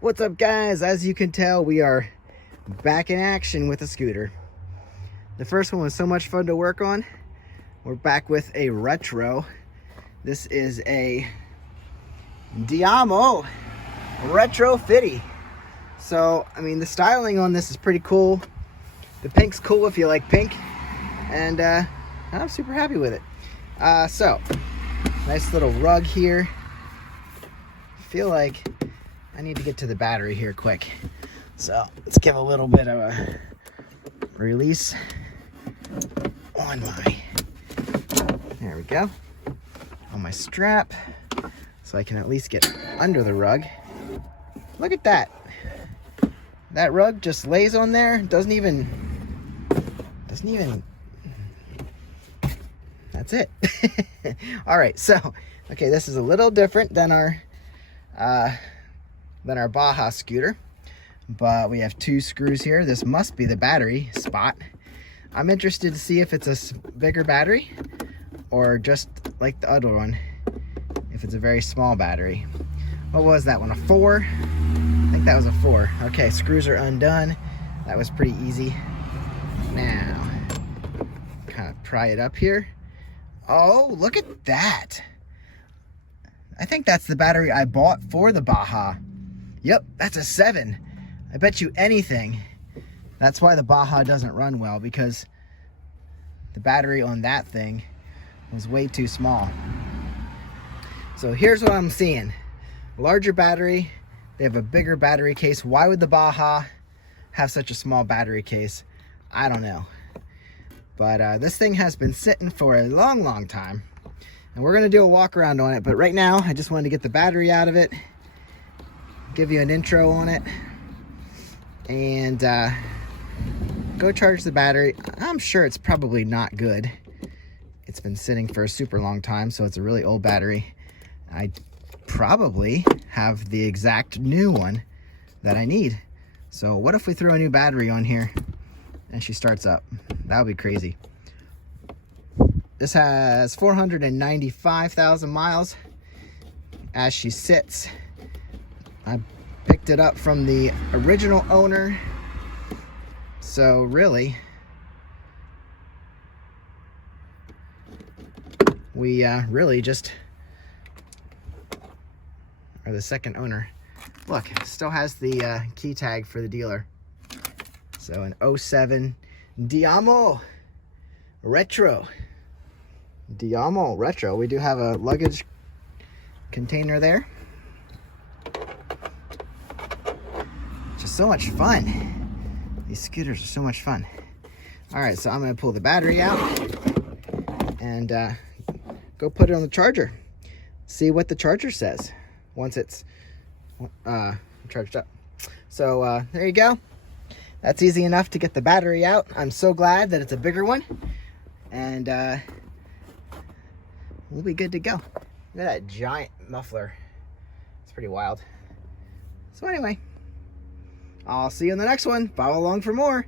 What's up, guys? As you can tell, we are back in action with a scooter. The first one was so much fun to work on. We're back with a retro. This is a Diamo retro fitty. So, I mean, the styling on this is pretty cool. The pink's cool if you like pink. And I'm super happy with it. So, nice little rug here. I feel like I need to get to the battery here quick. So let's give a little bit of a release on there we go, on my strap, so I can at least get under the rug. Look at that. That rug just lays on there, doesn't even, that's it. All right, so, okay, this is a little different than our Baja scooter, but we have two screws here. This must be the battery spot. I'm interested to see if it's a bigger battery or just like the other one, if it's a very small battery. What was that one, a 4? I think that was a 4. Okay, screws are undone. That was pretty easy. Now, kind of pry it up here. Oh, look at that. I think that's the battery I bought for the Baja. Yep, that's a 7. I bet you anything that's why the Baja doesn't run well, because the battery on that thing was way too small. So here's what I'm seeing. Larger battery, they have a bigger battery case. Why would the Baja have such a small battery case? I don't know. But this thing has been sitting for a long time. And we're gonna do a walk around on it, but right now I just wanted to get the battery out of it, give you an intro on it, and go charge the battery. I'm sure it's probably not good. It's been sitting for a super long time, so it's a really old battery. I probably have the exact new one that I need. So what if we throw a new battery on here and she starts up? That would be crazy. This has 495,000 miles as she sits. I picked it up from the original owner. So really, we really just are the second owner. Look, it still has the key tag for the dealer. So an 07 Diamo Retro. Diamo Retro. We do have a luggage container there. Just so much fun. These scooters are so much fun. All right, so I'm gonna pull the battery out and go put it on the charger. See what the charger says once it's charged up. So there you go. That's easy enough to get the battery out. I'm so glad that it's a bigger one, and we'll be good to go. Look at that giant muffler. It's pretty wild. So anyway, I'll see you in the next one. Follow along for more.